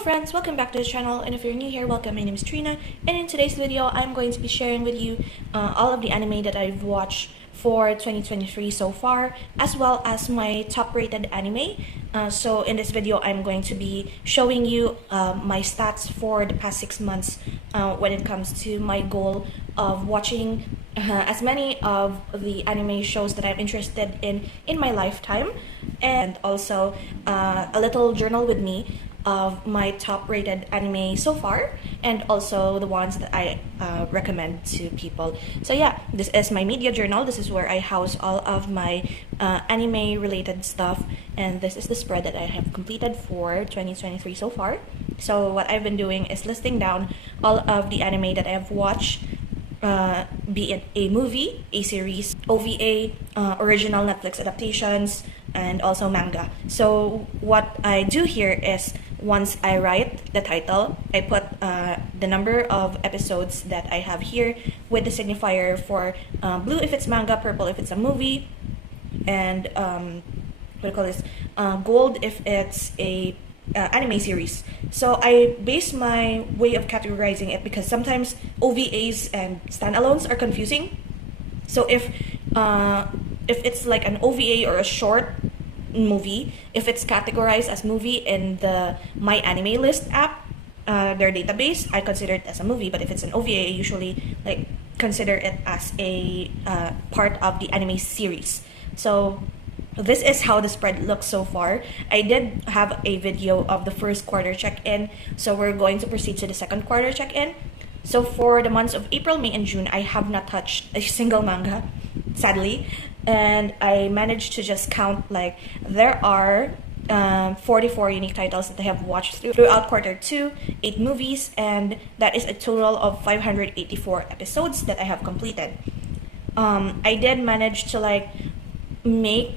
friends, welcome back to the channel, and if you're new here, welcome. My name is Trina, and in today's video I'm going to be sharing with you all of the anime that I've watched for 2023 so far, as well as my top rated anime. So in this video I'm going to be showing you my stats for the past 6 months when it comes to my goal of watching as many of the anime shows that I'm interested in my lifetime, and also a little journal with me of my top rated anime so far, and also the ones that I recommend to people. So yeah, this is my media journal. This is where I house all of my anime related stuff, and this is the spread that I have completed for 2023 so far. So what I've been doing is listing down all of the anime that I have watched, be it a movie, a series, OVA, original Netflix adaptations, and also manga. So what I do here is, once I write the title, I put the number of episodes that I have here with the signifier for blue if it's manga, purple if it's a movie, and what do you call this? Gold if it's a anime series. So I base my way of categorizing it because sometimes OVAs and standalones are confusing. So if it's like an OVA or a short movie, if it's categorized as movie in the My Anime List app, their database, I consider it as a movie. But if it's an OVA, I usually like consider it as a part of the anime series. So this is how the spread looks so far. I did have a video of the first quarter check-in, so we're going to proceed to the second quarter check-in. So for the months of April, May, and June, I have not touched a single manga, sadly, and I managed to just count, like, there are 44 unique titles that I have watched throughout quarter 2, 8 movies, and that is a total of 584 episodes that I have completed. I did manage to make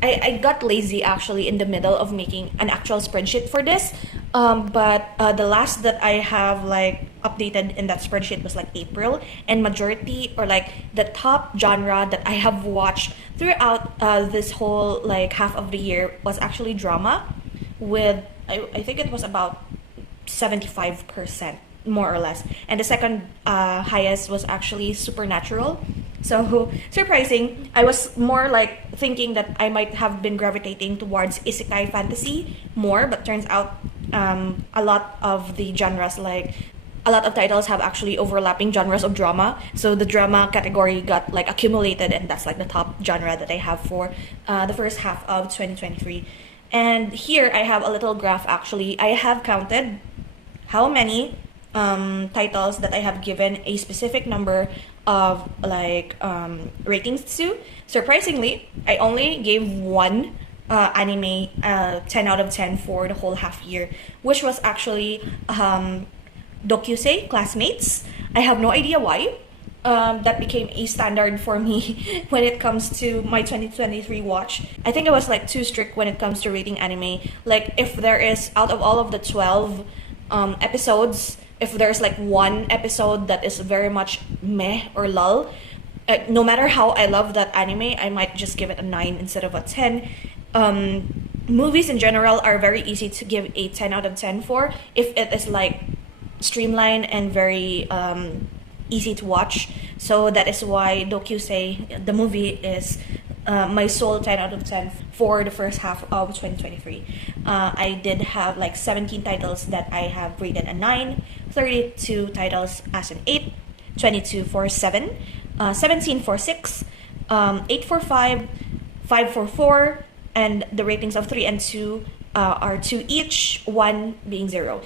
I got lazy actually in the middle of making an actual spreadsheet for this, but the last that I have updated in that spreadsheet was April, and majority, or the top genre that I have watched throughout this whole half of the year was actually drama, with I think it was about 75%, more or less, and the second highest was actually supernatural. So surprising. I was more thinking that I might have been gravitating towards isekai fantasy more, but turns out a lot of the genres, a lot of titles have actually overlapping genres of drama. So the drama category got accumulated, and that's the top genre that I have for the first half of 2023. And here I have a little graph. Actually, I have counted how many titles that I have given a specific number of ratings to. Surprisingly, I only gave one anime 10 out of 10 for the whole half year, which was actually Dokusei Classmates. I have no idea why. That became a standard for me when it comes to my 2023 watch. I think I was too strict when it comes to rating anime. If there is, out of all of the 12 episodes, if there's one episode that is very much meh or lull, no matter how I love that anime, I might just give it a 9 instead of a 10. Movies in general are very easy to give a 10 out of 10 for if it is streamlined and very easy to watch. So that is why Dokusei, the movie, is my sole 10 out of 10 for the first half of 2023. I did have 17 titles that I have rated a 9, 32 titles as an 8, 22 for 7, 17 for 6, 8 for 5, 5 for 4, and the ratings of 3 and 2 are 2 each, 1 being 0.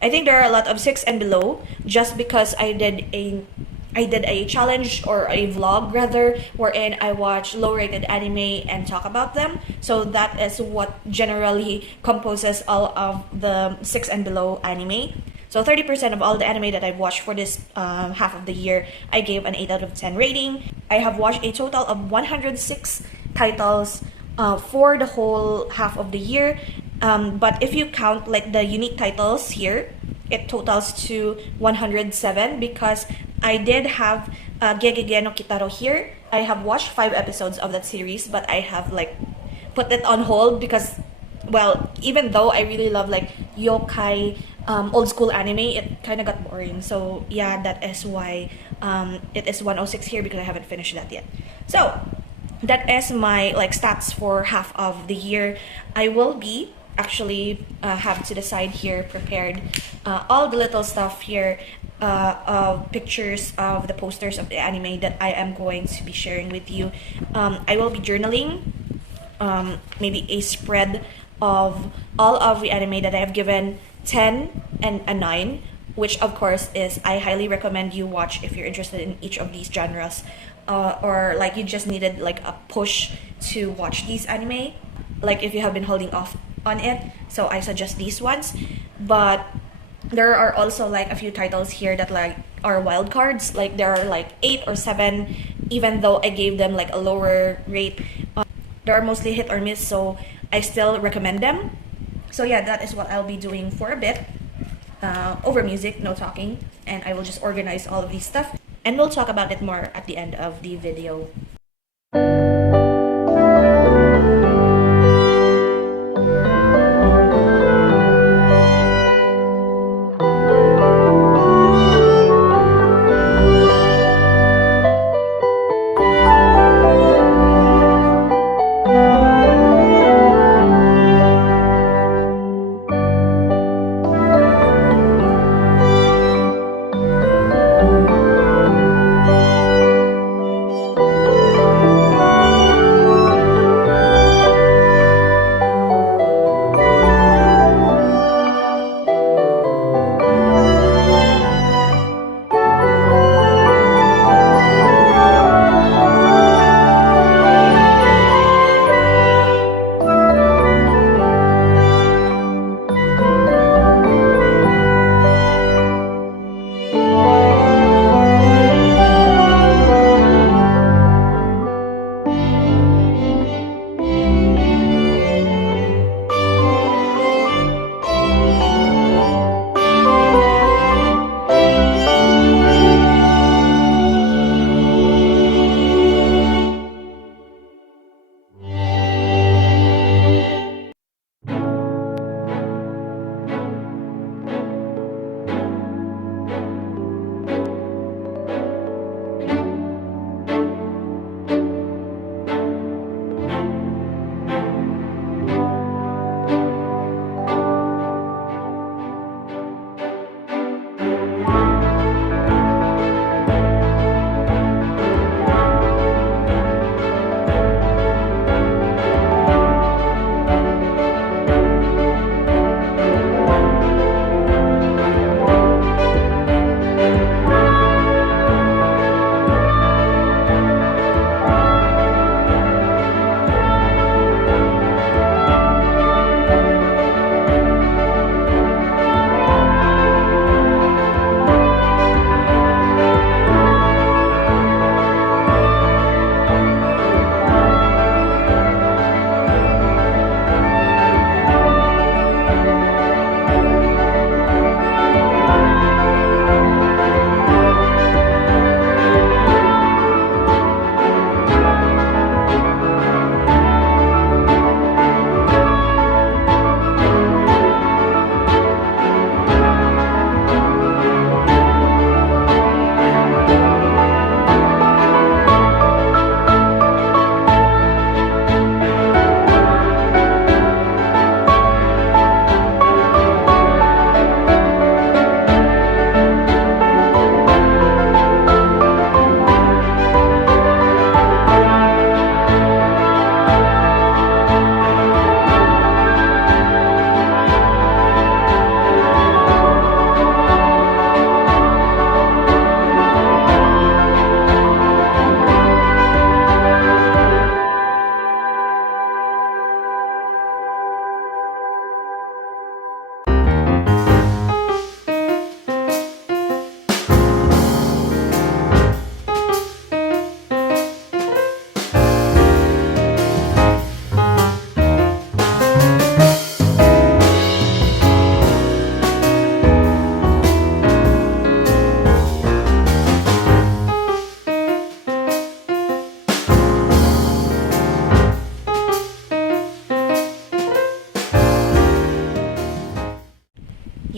I think there are a lot of 6 and below, just because I did a challenge, or a vlog rather, wherein I watch low-rated anime and talk about them. So that is what generally composes all of the 6 and below anime. So 30% of all the anime that I've watched for this half of the year, I gave an 8 out of 10 rating. I have watched a total of 106 titles for the whole half of the year. But if you count the unique titles here, it totals to 107, because I did have Gegege no Kitaro here. I have watched 5 episodes of that series, but I have put it on hold because, well, even though I really love yokai old school anime, it kind of got boring. So yeah, that is why it is 106 here, because I haven't finished that yet. So that is my like stats for half of the year. I will be actually have to the side here prepared all the little stuff here of pictures of the posters of the anime that I am going to be sharing with you. I will be journaling maybe a spread of all of the anime that I have given 10 and a 9, which of course is I highly recommend you watch if you're interested in each of these genres, or like you just needed like a push to watch these anime, like if you have been holding off on it. So I suggest these ones. But there are also like a few titles here that like are wild cards, like there are like 8 or 7, even though I gave them like a lower rate. They are mostly hit or miss, so I still recommend them. So yeah, that is what I'll be doing for a bit, over music, no talking, and I will just organize all of these stuff, and we'll talk about it more at the end of the video.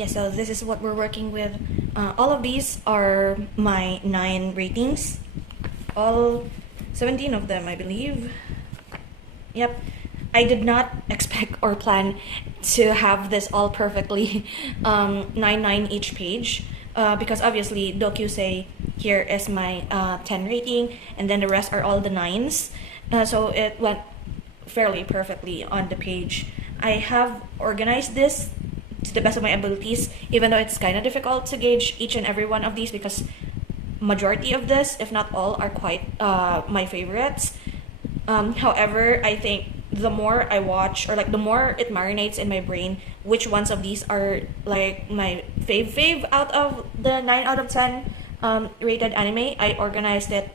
Yeah, so this is what we're working with. All of these are my 9 ratings. All 17 of them, I believe. Yep. I did not expect or plan to have this all perfectly 9 each page, because obviously Dokyusei here is my 10 rating, and then the rest are all the 9s. So it went fairly perfectly on the page. I have organized this to the best of my abilities, even though it's kind of difficult to gauge each and every one of these because majority of this, if not all, are quite my favorites. However, I think the more I watch, or like the more it marinates in my brain, which ones of these are like my fave out of the 9 out of 10 rated anime, I organized it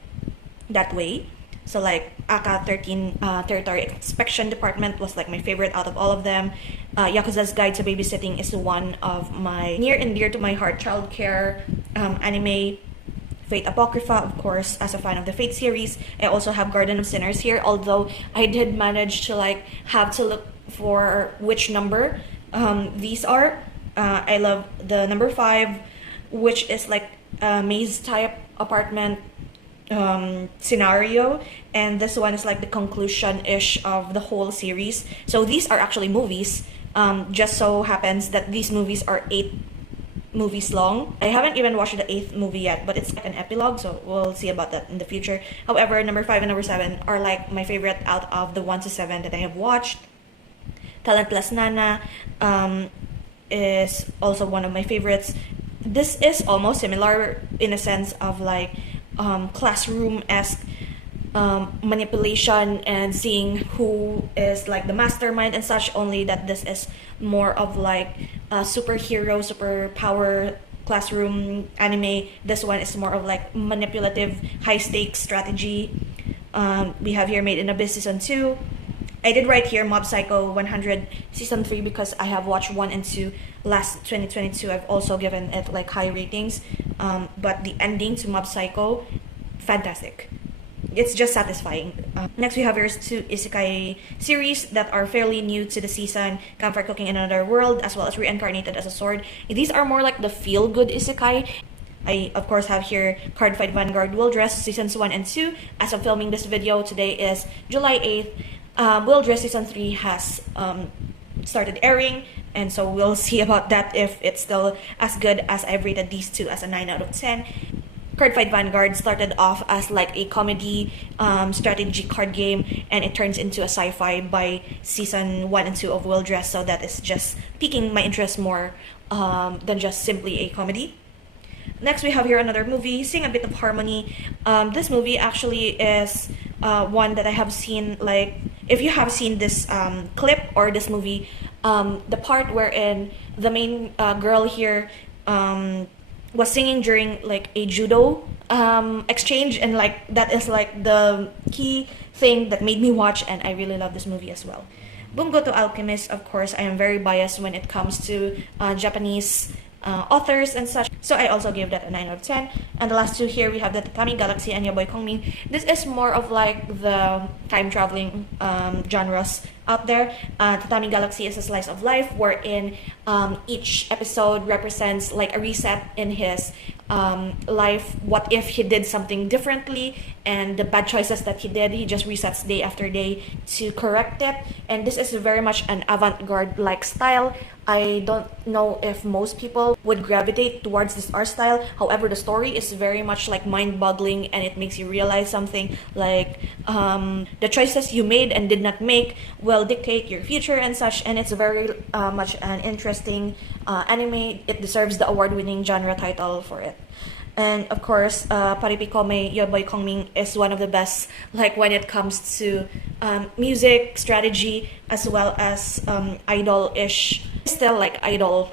that way. So like Aka 13 Territory Inspection Department was like my favorite out of all of them. Yakuza's Guide to Babysitting is one of my near and dear to my heart childcare anime. Fate Apocrypha, of course, as a fan of the Fate series. I also have Garden of Sinners here, although I did manage to like have to look for which number these are. I love the number 5, which is like a maze type apartment scenario, and this one is like the conclusion-ish of the whole series. So these are actually movies. Just so happens that these movies are 8 movies long. I haven't even watched the 8th movie yet, but it's like an epilogue, so we'll see about that in the future. However, number 5 and number 7 are like my favorite out of the 1 to 7 that I have watched. Talentless Nana is also one of my favorites. This is almost similar in a sense of like classroom-esque manipulation and seeing who is like the mastermind and such, only that this is more of like a superhero, superpower classroom anime. This one is more of like manipulative, high-stakes strategy. We have here Made in Abyss Season 2. I did write here Mob Psycho 100 Season 3 because I have watched 1 and 2 last 2022. I've also given it like high ratings. But the ending to Mob Psycho, fantastic. It's just satisfying. Next we have here 2 isekai series that are fairly new to the season: Campfire Cooking in Another World, as well as Reincarnated as a Sword. These are more like the feel-good isekai. I of course have here Cardfight Vanguard Will Dress Seasons 1 and 2. As I'm filming this video, today is July 8th. Will Dress Season 3 has started airing, and so we'll see about that if it's still as good as I've rated these 2 as a 9 out of 10. Cardfight Vanguard started off as like a comedy strategy card game, and it turns into a sci-fi by season 1 and 2 of Will Dress, so that is just piquing my interest more than just simply a comedy. Next we have here another movie, Sing a Bit of Harmony. This movie actually is one that I have seen, like if you have seen this clip or this movie, the part wherein the main girl here was singing during like a judo exchange, and like that is like the key thing that made me watch, and I really love this movie as well. Bungo to Alchemist, of course, I am very biased when it comes to Japanese authors and such, so I also gave that a 9 out of 10. And the last 2 here, we have the Tatami Galaxy and Yaboy Kongmin. This is more of like the time traveling genres out there. Tatami Galaxy is a slice of life wherein each episode represents like a reset in his life. What if he did something differently, and the bad choices that he did, he just resets day after day to correct it. And this is very much an avant-garde like style. I don't know if most people would gravitate towards this art style. However, the story is very much like mind-boggling, and it makes you realize something like the choices you made and did not make will dictate your future and such. And it's very much an interesting anime. It deserves the award-winning genre title for it. And of course, Paripikome Yoboy Kongming is one of the best, like when it comes to music, strategy, as well as idol-ish. Still like idol.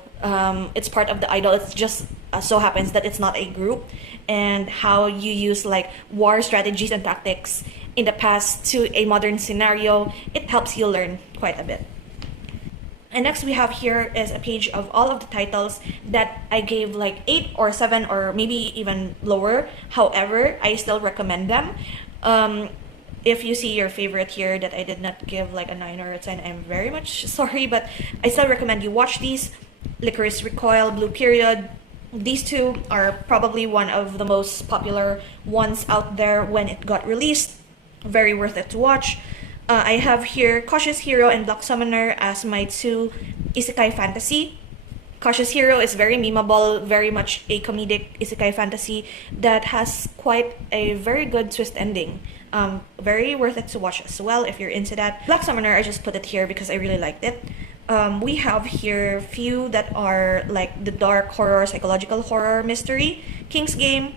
It's part of the idol. It's just so happens that it's not a group, and how you use like war strategies and tactics in the past to a modern scenario, it helps you learn quite a bit. And next we have here is a page of all of the titles that I gave like 8 or 7 or maybe even lower. However, I still recommend them. If you see your favorite here that I did not give like a 9 or a 10, I'm very much sorry, but I still recommend you watch these. Licorice Recoil, Blue Period. These two are probably one of the most popular ones out there when it got released. Very worth it to watch. I have here Cautious Hero and Black Summoner as my two isekai fantasy. Cautious Hero is very memeable, very much a comedic isekai fantasy that has quite a very good twist ending. Very worth it to watch as well if you're into that. Black Summoner, I just put it here because I really liked it. We have here few that are like the dark horror, psychological horror mystery, King's Game,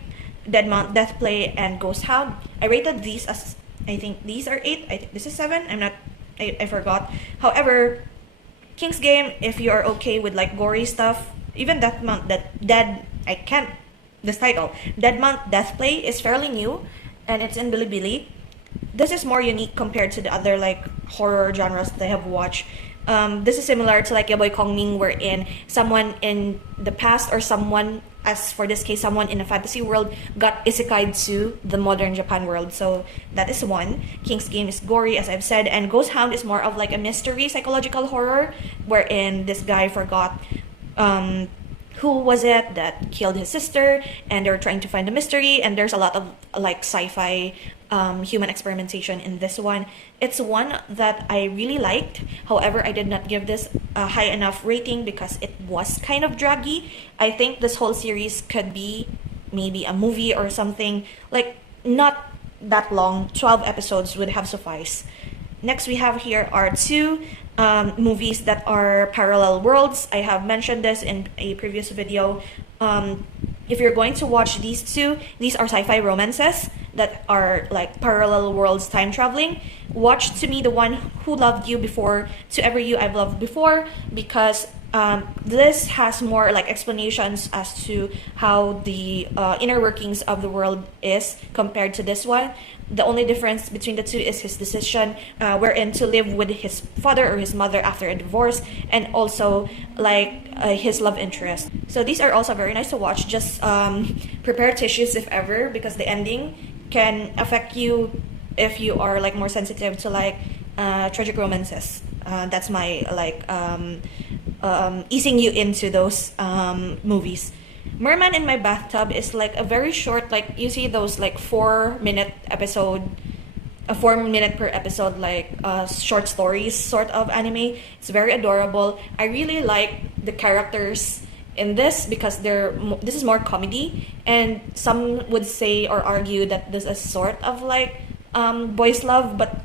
Dead Mount Death Play, and Ghost Hound. I rated these as, I think these are 8, I think this is 7, I forgot. However, King's Game, if you are okay with like gory stuff, even Dead Mount Death Play is fairly new, and it's in Bilibili. This is more unique compared to the other like horror genres that I have watched. This is similar to like Yaboy Kongming, wherein someone in the past, or someone, as for this case, someone in a fantasy world got isekai to the modern Japan world. So that is one. King's Game is gory, as I've said, and Ghost Hound is more of like a mystery psychological horror, wherein this guy forgot who was it that killed his sister, and they're trying to find the mystery, and there's a lot of like sci-fi human experimentation in this one. It's one that I really liked. However, I did not give this a high enough rating because it was kind of draggy. I think this whole series could be maybe a movie or something, like not that long. 12 episodes would have sufficed. Next, we have here are two movies that are parallel worlds. I have mentioned this in a previous video. If you're going to watch these two, these are sci-fi romances that are like parallel worlds time traveling. Watch To Me, The One Who Loved You Before, To Ever You I've Loved Before, because this has more like explanations as to how the inner workings of the world is compared to this one. The only difference between the two is his decision wherein to live with his father or his mother after a divorce, and also like his love interest. So these are also very nice to watch. Just prepare tissues if ever, because the ending can affect you if you are like more sensitive to like tragic romances. That's my like easing you into those movies. Merman in My Bathtub is like a very short, like you see those like 4-minute episode, a 4-minute per episode, like short stories sort of anime. It's very adorable. I really like the characters in this because this is more comedy, and some would say or argue that this is sort of like boys love, but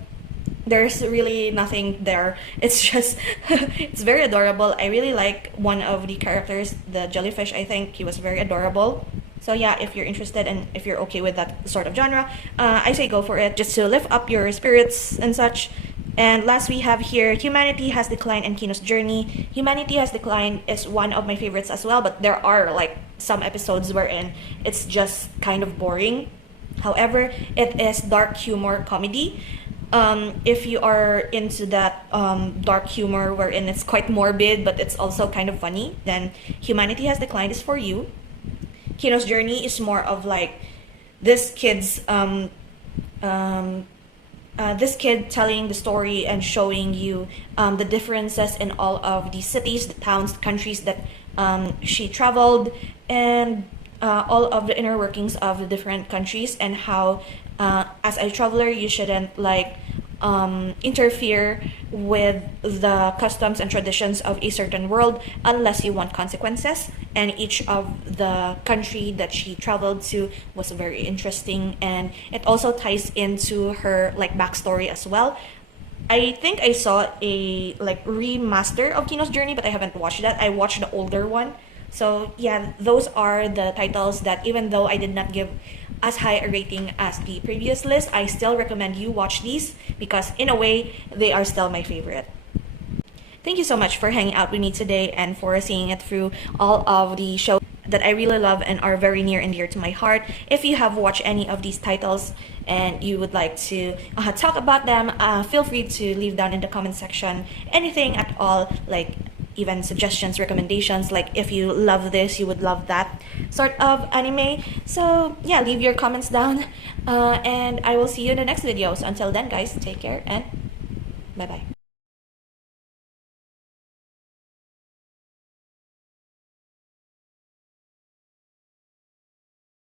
there's really nothing there. It's just it's very adorable. I really like one of the characters, the jellyfish. I think he was very adorable. So yeah, if you're interested and if you're okay with that sort of genre, I say go for it, just to lift up your spirits and such. And last, we have here Humanity Has Declined and Kino's Journey. Humanity Has Declined is one of my favorites as well, but there are like some episodes wherein it's just kind of boring. However, it is dark humor comedy. If you are into that dark humor wherein it's quite morbid but it's also kind of funny, then Humanity Has Declined is for you. Kino's Journey is more of like this kid's this kid telling the story and showing you the differences in all of the cities, the towns, the countries that she traveled, and all of the inner workings of the different countries, and how as a traveler you shouldn't like interfere with the customs and traditions of a certain world unless you want consequences. And each of the country that she traveled to was very interesting, and it also ties into her like backstory as well. I think I saw a like remaster of Kino's Journey, but I haven't watched that. I watched the older one. So yeah, those are the titles that, even though I did not give as high a rating as the previous list, I still recommend you watch these because in a way they are still my favorite. Thank you so much for hanging out with me today and for seeing it through all of the shows that I really love and are very near and dear to my heart. If you have watched any of these titles and you would like to talk about them, feel free to leave down in the comment section anything at all, like even suggestions, recommendations, like if you love this, you would love that sort of anime. So yeah, leave your comments down and I will see you in the next video. So until then guys, take care and bye bye.